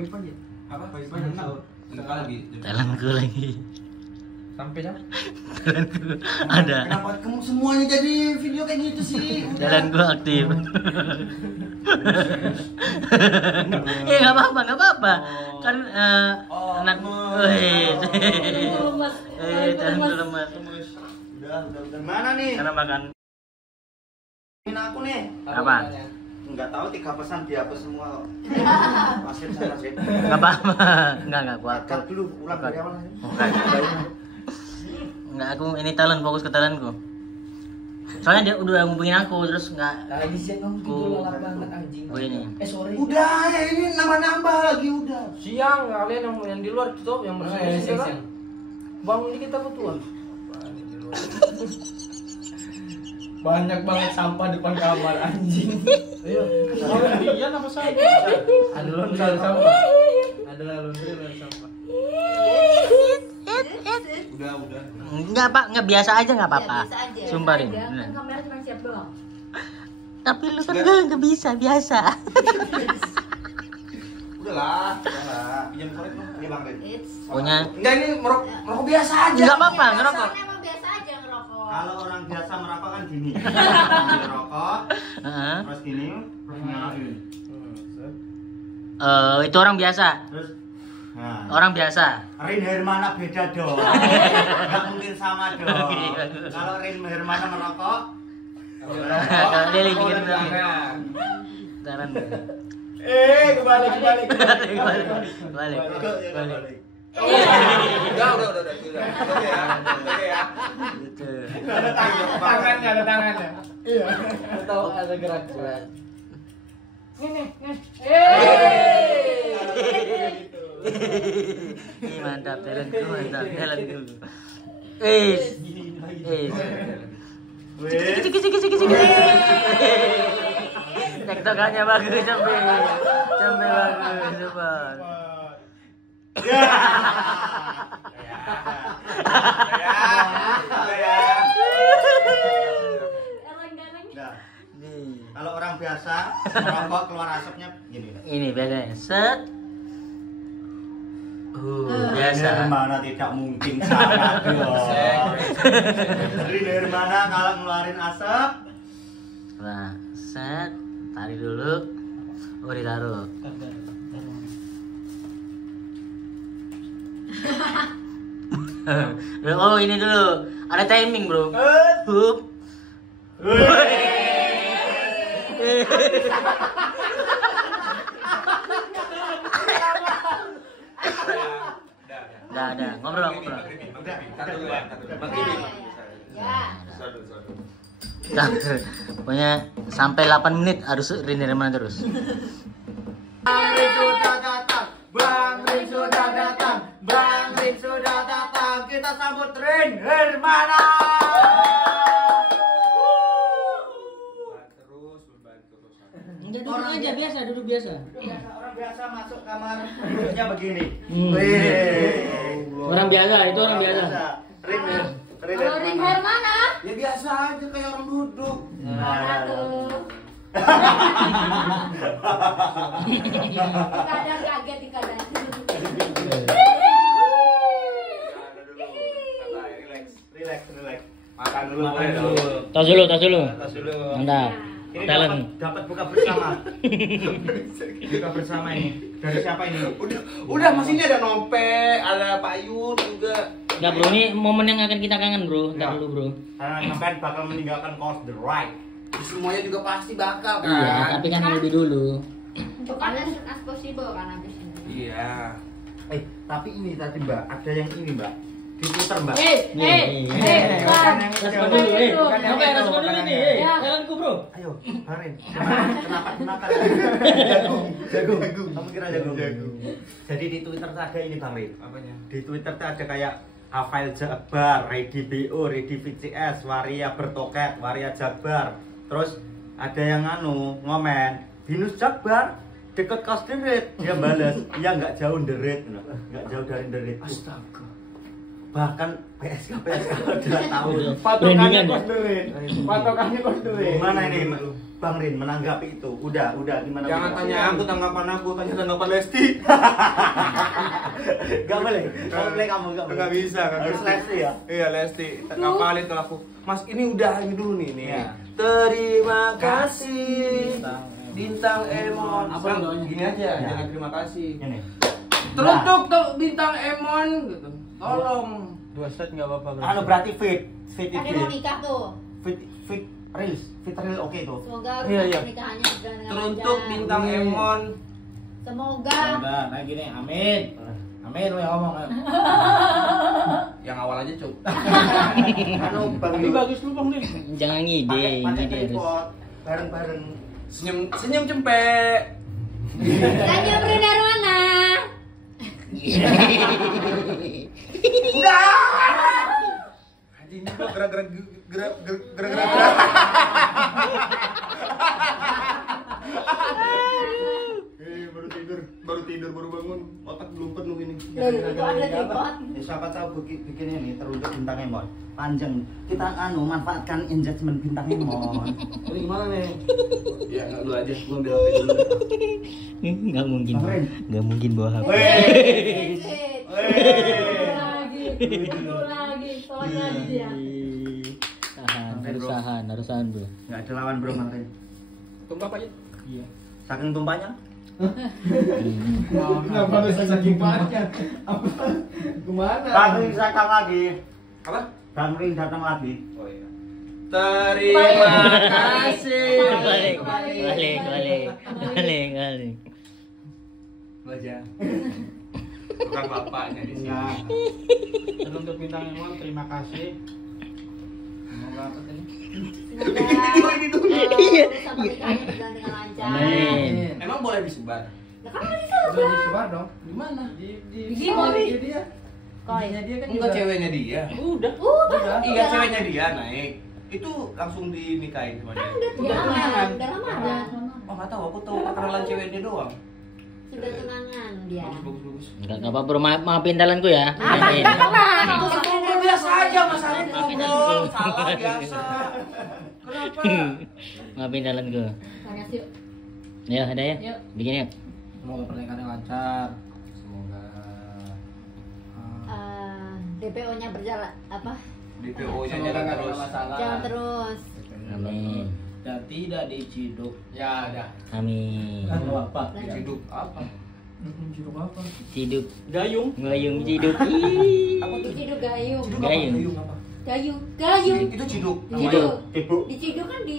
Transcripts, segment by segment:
Apa? Talentku lagi. Sampai jam? Talentku ada. Kenapa kamu semuanya jadi video kayak gitu sih? Talentku aktif. Nggak apa-apa. Kan anak. Talentku lemas. Udah. Mana nih? Karena makan. Ini aku nih. Apa? Enggak tahu 3 pesan dihapus semua. Masih sana sih. Nggak apa-apa. Enggak kuat. Cut dulu, ulang dari awal. Enggak, aku ini talent, fokus ke talentku. Soalnya dia udah ngubungin aku terus enggak Lagi siang kamu tidur lelap banget anjing. Oh ini. Sore. Udah ya ini nambah-nambah lagi udah. Siang kalian yang di luar tutup yang bersih kan? Bangun dikit apa tuh? Banyak banget sampah depan kamar anjing. Iya. Iya apa sampah? Ada laundry sampah. Ada laundry sampah. Udah. Enggak, Pak, enggak biasa aja enggak apa-apa. Biasa aja. Sumpah, Rin. Kan kamera cuma siap doang. Tapi lu kan enggak bisa, biasa. Udahlah. Pinjam korek dong. Ini Bang Rin. Pokoknya Enggak ini merokok biasa aja. enggak apa-apa, ngerokok. Soalnya emang biasa aja ngerokok. Kalau orang biasa merokok kan gini. Sambil rokok, Heeh. terus gini, terus nyalain. Itu orang biasa. Terus nah, Orang biasa. Rin Hermana beda dong. Enggak mungkin sama dong. Kalau Rin Hermana merokok, Dia lagi bikin taran. Kebalik. Balik. Udah ya. Gitu. Ada tangannya. Iya. Tahu ada gerak-gerak. Nih. Ih, mantap, talentku. Tektokannya bagus, sampai bagus, super. Ereng-ereng. nah, Nih. kalau orang biasa merokok keluar asapnya gini. Ini biasanya set. Biasa. Hermana tidak mungkin sama dong. Rin Hermana kalau ngeluarin asap, Nah, set. Tarik dulu. Oh, ditaruh. Oh, ini dulu. Ada timing, Bro. Hup. Udah. Ngobrol. Ya. Pokoknya sampai 8 menit harus Rin Hermana terus. Bang Rin sudah datang, Bang Rin sudah datang, Bang Rin sudah datang. Kita sambut Rin Hermana. Duduk aja biasa, duduk biasa. Orang biasa masuk kamar duduknya begini. Orang biasa, itu orang biasa. Rin Kalau Rin Hermana? Ya biasa aja kayak orang duduk. Mana tuh? Kadang kaget kadang. Relax. Makan dulu. Tas dulu. Mantap. Ini Talent. dapat buka bersama. Buka bersama ini. Dari siapa ini? Udah mas ini ada Nope, ada Pak Yun juga. Enggak, Bro, ini momen yang akan kita kangen, Bro. Entar dulu, Bro. Karena sampai bakal meninggalkan Cause the Right. Semuanya juga pasti bakal kan. Iya, tapi kan lebih dulu. Bukan as soon as possible kan abis ini. Iya. Tapi ini tadi Mbak, ada yang ini Mbak. Di Twitter Mbak. Bukan. Respon dulu, Bukan yang Apa itu, respon dulu bukan nih? yang itu. Talentku, Bro. Ayo, Karin. Kenapa? Jagung. Kamu kira jagung? Jadi di Twitter tuh ada ini Bang Rin. Apanya? Di Twitter tuh ada kayak Afail Jakbar, Ready BO, Ready VCS, Waria Bertoket, Waria Jakbar. Terus ada yang ngomen, Binus Jakbar deket Cause the Right. Dia balas, iya nggak jauh derit, nggak jauh dari derit. Astaga. Bahkan PSK udah tahu. Patokannya Brandingan, Cause the Right. Patokannya Cause the Right. Mana ini? Bang Rin menanggapi itu. Udah gimana? Jangan tanya aku tanggapan aku, tanya tanggapan Lesti. Gak boleh. Kalau boleh kamu gak boleh. Enggak bisa kan. Harus Lesti ya. Iya, Lesti. Ngapalin kalau aku. Mas, ini udah ini dulu nih. Iya. Terima kasih. Bintang Emon. Apa Sekarang doanya? gini aja, Ya. jangan terima kasih. Ini. Teruntuk bintang Emon gitu. Tolong. 2 set enggak apa-apa. Anu berarti fit Kan dia itu. mau nikah tuh. Fit real oke tuh. Semoga Iya, iya. pernikahannya berjalan dengan Teruntuk lancar. bintang Emon. Semoga. Udah, nah gini, amin. Amin lu yang ngomong. Ayo. Yang awal aja, Cuk. Anu Bang Tapi bagus lu Bang Rin. Jangan ngide, pakai ngide harus. tripod bareng-bareng. Senyum cempek. Tanya beredar mana? Anjing gua gerak. Baru tidur, baru bangun. Otak belum penuh ini. Loh, itu ada tripod. Ya, siapa tahu bikin ini teruntuk bintang Emon panjang. Kita manfaatkan engagement bintang Emon. Ini gimana nih? Ya enggak lu aja, gua ambil HP dulu. Enggak mungkin. Bang Rin. Enggak mungkin bawa HP. Itu lagi, soalnya dia. Harus tahan bro. Nggak ada lawan bro Bang Rin. Tumpah apa aja? Iya. Saking tumpahnya. Kenapa bisa saking banyak? Apa? Kemana? Bang Rin datang lagi. Apa? Bang Rin datang lagi. Oh iya. Terima kasih. Balik. Lu aja. Bukan bapaknya di sini. Untuk bintang Emon terima kasih. Semoga apa tadi? Semoga Ini dulu. urusan pernikahannya berjalan dengan lancar. Amin. Emang boleh disebar? Lah kan tadi saya disebar dong. Di mana? Di Story. dia. Koi. Dia kan enggak ceweknya dia. Udah. Iya, ceweknya dia naik. Itu langsung dinikahin sama dia. Udah tunangan, udah lamaran. Oh, enggak tahu, aku tahu kenalan ceweknya doang. Sudah tunangan dia. Bagus. Enggak apa-apa bro, maafin dalanku ya. Apa? Enggak apa-apa. Itu ngobrol biasa aja, Mas Arif Maafin ngobrol. aku. Salah biasa. Kenapa? Maafin dalanku. Tanya sih. Ya, ada ya? Yuk. Bikin yuk. Semoga pernikahannya lancar. Semoga DPO-nya berjalan apa? DPO-nya Semoga jalan nggak ada terus. masalah. Jalan terus. Amin. Dan tidak diciduk. Ya, ada. Amin. Anu apa? Hidup apa? Ciduk apa? Ciduk. Gayung. Ngayung ciduk. Apa tuh? Diciduk gayung. Ciduk apa? Gayung. Gayung apa? Gayung. Itu ciduk. Diciduk. Ibu. Diciduk kan di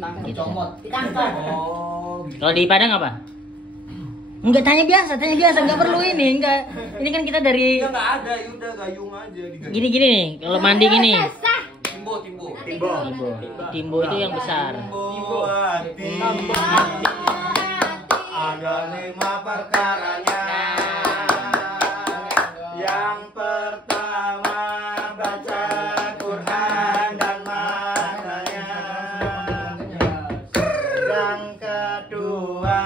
Tangkap Gitu. comot. ditangkap. Oh, gitu. Kalau di Padang apa? Enggak, tanya biasa, enggak perlu ini, enggak. Ini kan kita dari Ya nggak ada, yaudah gayung aja digayung. gini nih, kalau mandi gini. Sah. Timbo. Timbo. Timbo itu yang besar. Timbo hati. Ada 5 perkaranya. Yang pertama baca Quran dan maknanya. Yang kedua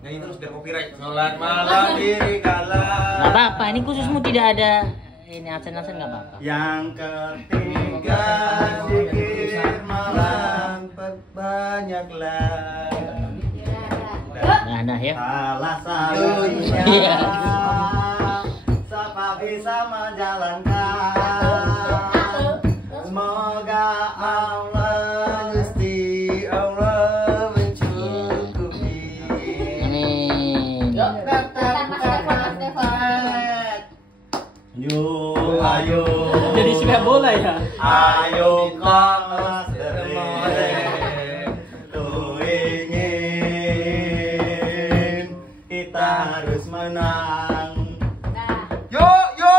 Nyanyi terus biar copyright. Sholat malam diri kala. Enggak apa-apa, ini khususmu tidak ada ini asen-asen enggak apa-apa. yang ketiga zikir malam Perbanyaklah. Nah ya. salah satunya Iya. siapa bisa menjalankan semoga Allah Gusti Allah mencukupi. Amin. Yo, ayo. Jadi sepak bola ya? Ayo kelas tuh ingin kita harus menang. Yo. Yo,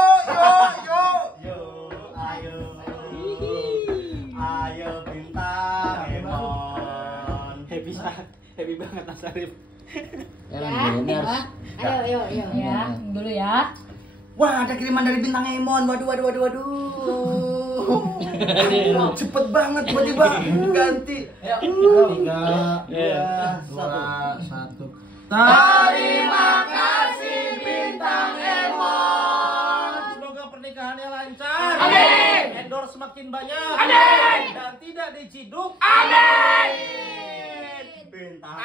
ayo bintang Emon. Happy banget Mas Arif. Ini harus Ayo ya. Dulu ya. Wah, ada kiriman dari bintang Emon. Waduh. Cepet banget tiba-tiba ganti. Ayo. 3, 2, 1. Terima kasih bintang Emon. Semoga pernikahannya lancar. Amin. Endorse semakin semakin banyak. Amin. Dan tidak diciduk. Amin. Bintang.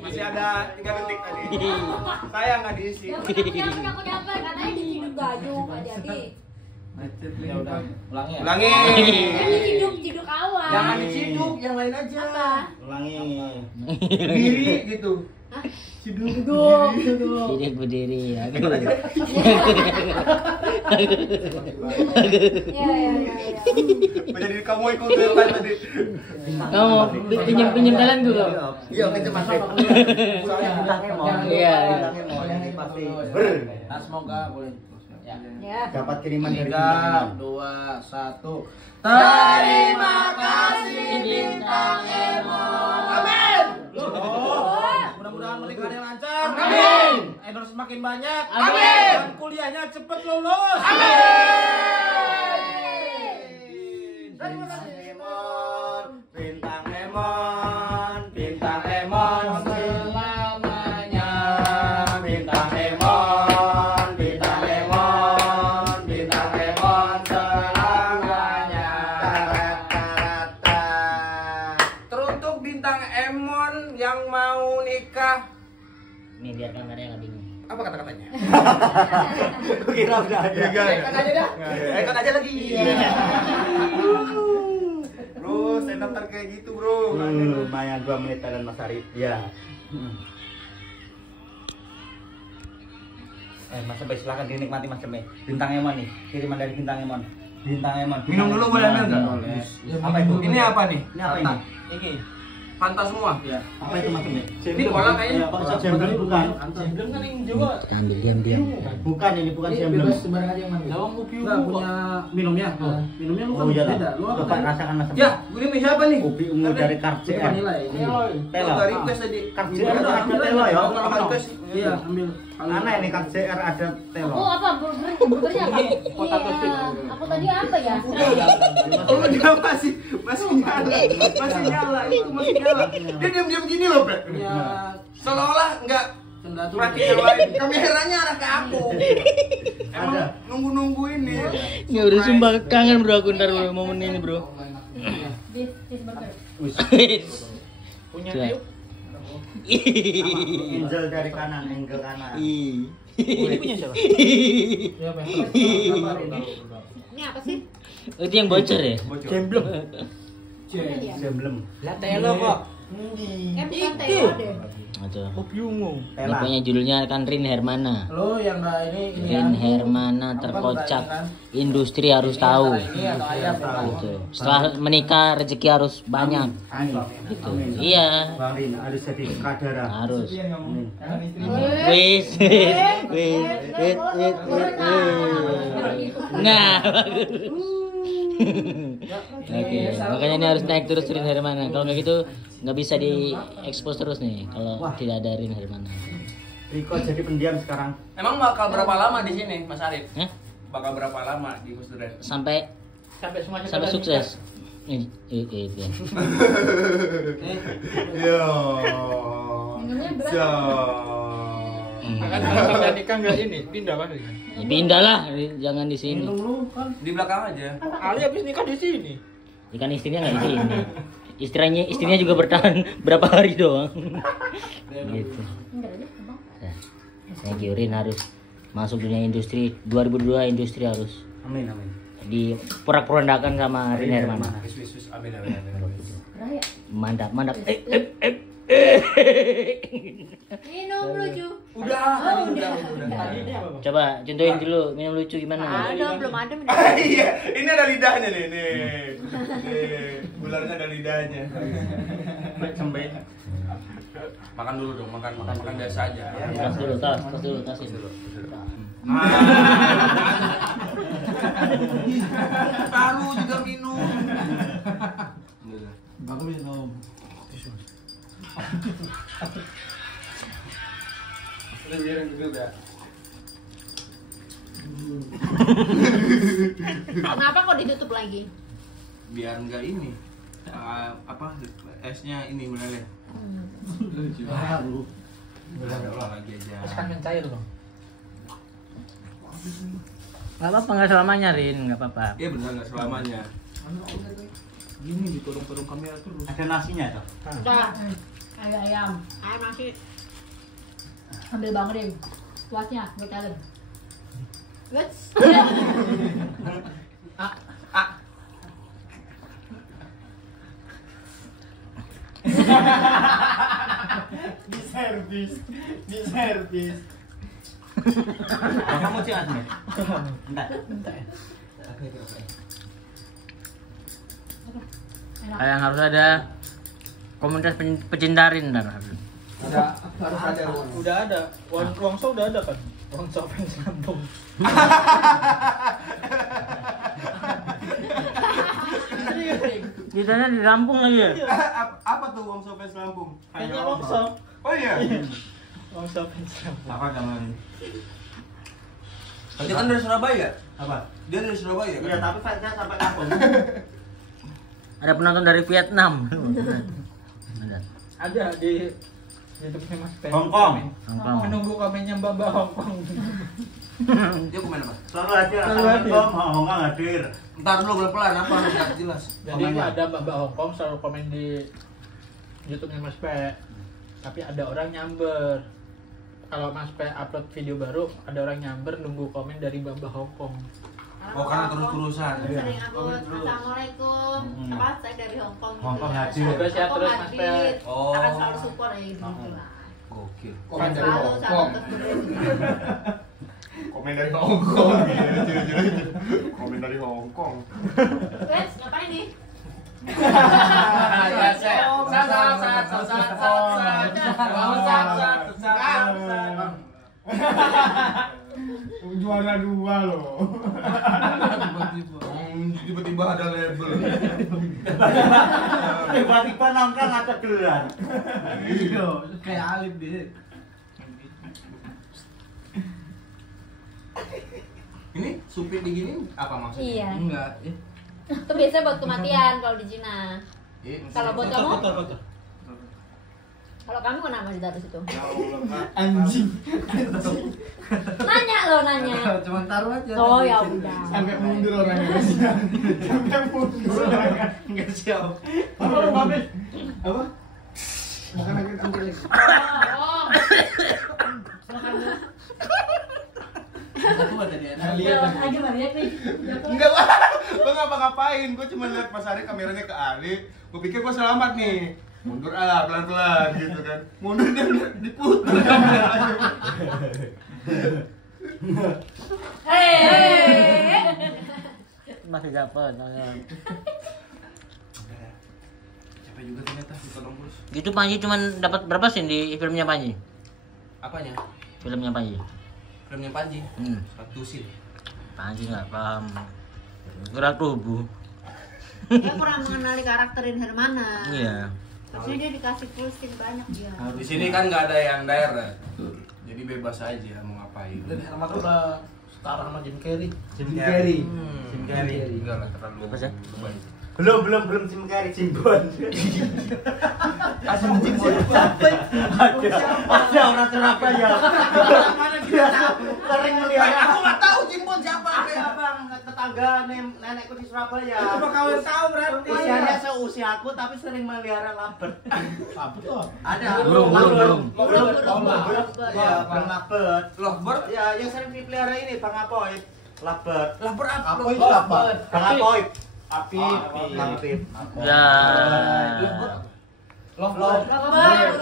Masih ada 3 detik tadi. Saya nggak diisi. Kenapa? Katanya diciduk gayung, hati-hati. Ya udah, ulangi. Kan diciduk awal. Jangan diciduk, yang lain aja. Apa? Ulangi. Diri gitu. Sidik berdiri. Ya. Menjadi kamu ikut yang lain tadi. Kamu pinjam jalan gue. Iya, pinjam masuk. Soalnya bintangnya mau. Iya. Bintangnya mau yang ini pasti. Ber. Nah, semoga boleh. Ya. Dapat kiriman dari 3, 2, 1. Terima kasih bintang Emon. Amin. Mudah-mudahan menikahnya lancar. Amin. Endorse semakin banyak. Amin. Dan kuliahnya cepat lulus. Amin. Terima kasih Emon. Bintang Emon, Bintang Emon selamanya. bintang Emon, bintang Emon, Bintang Emon selamanya. Teruntuk bintang Emon yang mau nikah. Nih biar kameranya nggak bingung. Apa kata-katanya? Gue kira udah ada. Ikut aja dah. Ikut aja lagi. Bro, stand up kayak gitu, bro. Lumayan 2 menit dan Mas Arif. Ya. Mas Cembe silakan dinikmati Mas Cembe. Bintang Emon nih, kiriman dari Bintang Emon. Bintang Emon. Minum dulu boleh ambil nggak? Boleh. Apa itu? Ini apa nih? Ini apa ini? Ini. Fanta semua. Ya. Apa itu Mas Cembe? Ini kola kayaknya. Pak Jemblem bukan? Jemblem kan yang Jawa. Ambil diam. Bukan ini bukan Jemblem. Sembarang aja yang mana? Jawa kopi Enggak punya minumnya. Minumnya lu kan Oh iya lah. beda. Lu apa? Coba rasakan Mas Cembe. Ya, ini siapa nih? Kopi ungu dari Karcr. Vanilla ini. Telo. Dari request tadi. Karcr ada telo ya. Apa request? Iya, ambil. Aneh nih Karcr ada telo. Aku apa? Burgernya apa? Potato chip. Iya. Aku tadi apa ya? Oh, dia masih nyala, itu masih nyala. Dia diam-diam gini loh, Bre. Punya Seolah-olah enggak Cendatu. perhatiin yang lain. Kameranya arah ke aku. Emang Ada. nunggu ini. Ya udah sumpah kangen bro aku ntar momen ini bro. Beef burger. Punya Coba. Ayu. Angel dari kanan, angle kanan. Ini punya siapa? Iya, Pak. Ini apa sih? Oh, itu yang bocor ya? Jemblem. Ini dia. Jemblem. Lah telo kok. Bukan Teo deh. Atau Kopi ungu. ini punya judulnya kan Rin Hermana. Lo yang enggak ini Rin Hermana terkocak, industri harus tahu. Ini atau ayam Gitu. Setelah menikah rezeki harus banyak. Amin. Gitu. Amin. Iya, Bang Rin harus jadi sutradara. harus. Amin. Wis. Nah, oke, makanya ini harus naik terus Rin Hermana. Kalau nggak gitu nggak bisa diekspos terus nih kalau tidak ada Rin Hermana. Riko jadi pendiam sekarang. Emang bakal berapa lama di sini, Mas Arif? Hah? Bakal berapa lama di Gus Duren? Sampai Semuanya sampai pada sukses. Yo. Minumnya berat. Yo. nikah. Kan kalau sampai nikah enggak ini, pindah kan? Ya, pindah lah, jangan di sini. Minum lu kan. Di belakang aja. Ali habis nikah di sini. Ikan istrinya nggak di sini. Istrinya juga bertahan berapa hari doang. Gitu. Enggak aja, Bang. Nah, thank you, Rin harus masuk dunia industri 2002 industri harus Amin amin. di porak-porandakan sama Rin Hermana. Wis, amin. Raya. Mantap. Minum lucu. Udah. Tadi ini apa, Bang? Coba contohin dulu minum lucu gimana? Ada, belum ada minum. Iya, ini ada lidahnya nih. Ularnya ada lidahnya. Sampai Makan dulu dong, makan biasa aja. Tas dulu, tas dulu. Paru juga minum. Bagus minum. Udah biarin dulu udah. Kenapa kok ditutup lagi? Biar enggak ini. Esnya ini meleleh. Baru. Udah lagi aja. Kan mencair, Bang. Nggak apa-apa, nggak selamanya Rin, nggak apa-apa. Iya benar nggak selamanya. Gini ditodong-todong kamera terus. Ada nasinya tuh. Udah. Ada ayam. Ayam nasi. Ambil Bang Rim. Kuatnya, buat talent. Let's. Di servis. Kamu sih Asmi? Entar. Kayak harus ada komunitas pecinta Rin ntar. Ada harus ada. Udah ada. Wongso udah ada kan? Wongso fans Lampung. Ditanya di Lampung lagi ya? Apa tuh Wongso fans Lampung? Hanya Wongso. Oh iya. Wongso fans Lampung. Apa namanya? Dia kan dari Surabaya. Apa? Dia dari Surabaya kan? Iya, tapi fansnya sampai Lampung. Ada penonton dari Vietnam. Ada di YouTube-nya Mas Ben. Hongkong. Hongkong. Menunggu komennya Mbak Hongkong. Dia komen apa? Selalu hadir, Selalu hadir. Hongkong hadir. Ntar dulu pelan apa nggak jelas. Jadi ada Mbak Hongkong selalu komen di YouTube-nya Mas P. Tapi ada orang nyamber. Kalau Mas P upload video baru, ada orang nyamber nunggu komen dari Mbak Hongkong. Oh karena terus-terusan. Sering upload. Assalamualaikum. Hmm. Apa saya dari Hongkong gitu. Hongkong ya. hadir. Semoga sehat terus, Mas Pe. hadir. Oh. Akan selalu support ya gitu lah. Gokil. Komen dari Selalu Hongkong. Komen dari Hongkong. Komen dari Hongkong. Guys, ngapain nih? Juara 2 loh. Tiba-tiba ada label. Tiba-tiba nongkrong ada gelar. Iya, kayak Alif deh. Ini supir digini apa maksudnya? Iya. Enggak. Itu biasanya buat kematian kalau di Cina. Kalau buat kamu? Kalau kamu kenapa ditaruh situ? Anjing. Nanya loh nanya. Cuma taruh aja. Oh ya udah. Sampai mundur orangnya. Sampai mundur orangnya. Enggak siap. Apa lu Babes? Apa? Makan lagi ambil lagi. Oh. Aku ada dia. Lihat Aja mah lihat nih. Enggak, gua ngapa-ngapain, gua cuma lihat Mas Ari kameranya ke Ali. Gua pikir gua selamat nih. Mundur pelan-pelan gitu kan. Mundur dan diputar kameranya. Masih dapat. Capek juga ternyata ditolong terus. Gitu Panji cuman dapat berapa sih di filmnya Panji? Apanya? Filmnya Panji. Filmnya Panji. 1 scene. Panji nggak paham. Gerak tubuh. Dia kurang mengenali karakterin Hermana. Iya. Terusnya dia dikasih full scene banyak dia. Di sini kan nggak ada yang daerah. Jadi bebas aja mau ngapain. Dan Herman udah setara sama Jim Carrey. Jim Carrey. Jim Carrey. Enggak lah terlalu. Bebas ya? lebay. Belum Jim Carrey, Jim Bond. Asam Jim Bond. Ada orang Surabaya. Mana kita tahu? Sering melihat. Aku nggak tahu Jim Bond siapa. Abang tetangga nenekku di Surabaya. Itu mah kawan tahu berarti. Usianya seusia aku tapi sering melihara lovebird. Apa tuh? Ada. Burung. Lovebird. Lovebird. Ya, Bang lovebird. Lovebird. Ya, yang sering dipelihara ini Bang Apoy. Lovebird. Lovebird apa? Apa itu apa? Bang Apoy. Api. Apip. Ya. Lovebird.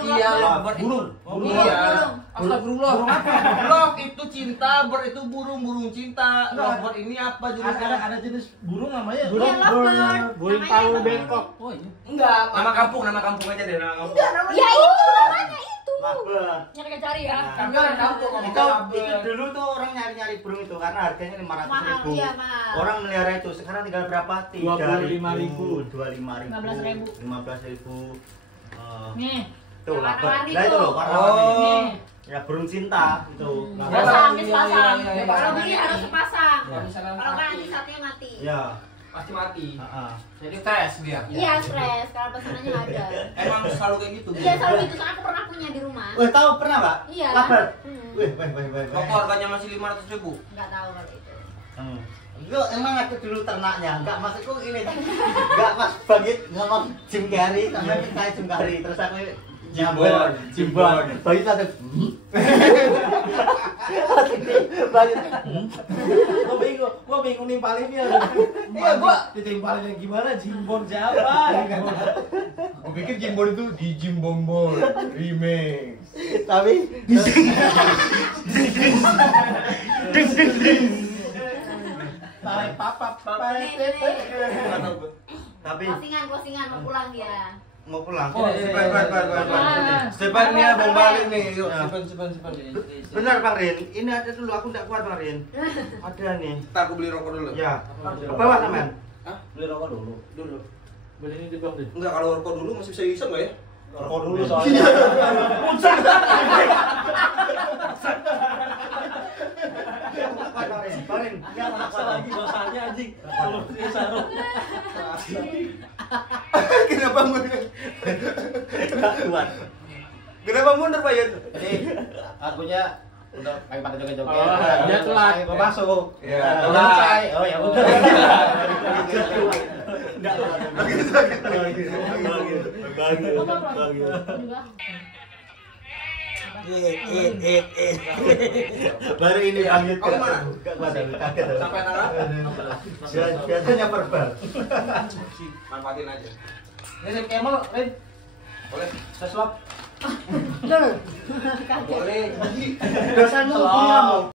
Iya, lovebird itu. Burung. Iya. Astagfirullah. Love itu cinta, bird itu burung cinta. Lovebird ini apa jenisnya? Ada jenis burung namanya. Iya, lovebird. Burung Namanya tahu lovebird. bengkok. Oh iya. Enggak, nama kampung aja deh, nama kampung. Ya itu namanya itu. Lovebird. Yang kita cari ya. Kami orang kampung ngomong Itu lovebird. dulu tuh orang nyari burung itu karena harganya 500.000. Mahal, iya, mahal. Orang melihara itu sekarang tinggal berapa? 25.000. 25.000. 15.000. 15.000. Nih. Tuh yang lovebird. warna-warni Nah itu tuh. loh warna-warni. Nih. Ya burung cinta itu. Sepasang, ini sepasang. Iya. Kalau beli harus sepasang. Ya. Kalau kan nanti satunya mati. Ya. Pasti mati. Heeh. Jadi tes dia. Iya, stres. Kalau pesanannya nggak ada. Emang selalu kayak gitu. Iya, selalu gitu. Soalnya aku pernah punya di rumah. Wih, tahu pernah, Pak? Iya. Lovebird. Hmm. Wih. Waktu harganya masih 500.000. Nggak tahu kalau itu. Lu emang ada dulu ternaknya, enggak maksudku ini. Enggak Mas Bagit ngomong Jim Carrey, sama kayak Jim Carrey. Terus aku Jimbon. Bagit satu. Gua bingung nimpalinnya. Iya, gua ditimpalin yang gimana? Jimbon siapa? Gue pikir Jimbon itu di Jimbombon remix. Tapi Tarik papap. tapi Closingan mau pulang dia. mau pulang. Oh, Stepan nih abang balik nih. Yuk, Ya. Stepan. Benar Bang Rin, ini ada dulu aku enggak kuat Bang Rin. Ada nih. Ntar aku beli rokok dulu. Ya. Ke bawah teman. Hah? Beli rokok dulu. Dulu. Beli ini di bang deh. Enggak, kalau rokok dulu masih bisa iseng nggak ya? Rokok dulu soalnya. Bang Rin, Maksa lagi dosanya anjing. Kalau dia sarung. Kenapa mundur? enggak kuat. Kenapa mundur Pak Yud? Jadi akunya udah pakai joget-joget. Oh, dia telat. Gua masuk. Iya, Telat. Selesai. Oh ya udah. Enggak baru ini lanjut Kamu mana? kaget. Sampai nara? Biasanya verbal. Manfaatin aja. Ini si Kemal, Rin. Boleh? Saya swap. Boleh. Dosamu punya mau.